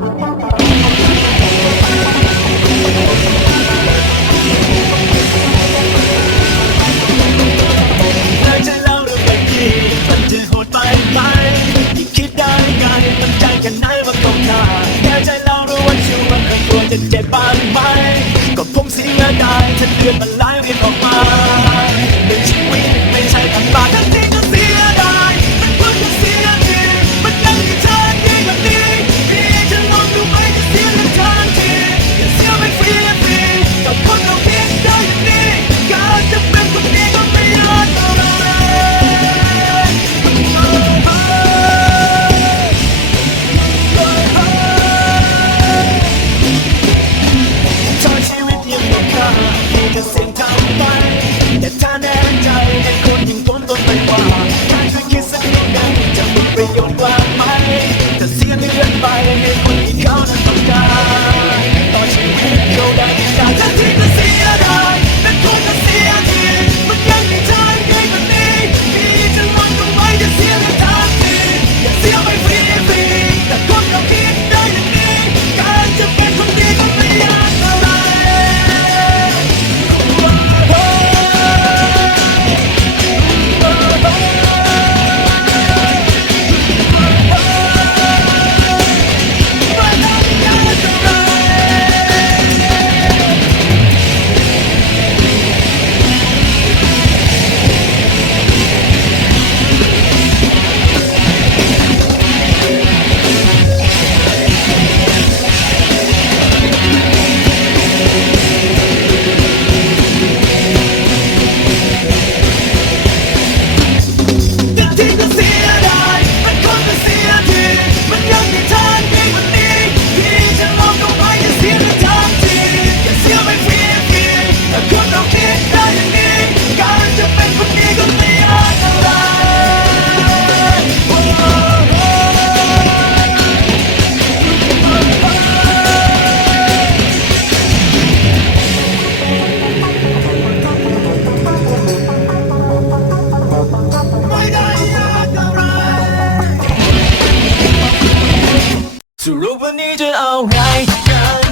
Bye. So, 如果你真 alright, girl.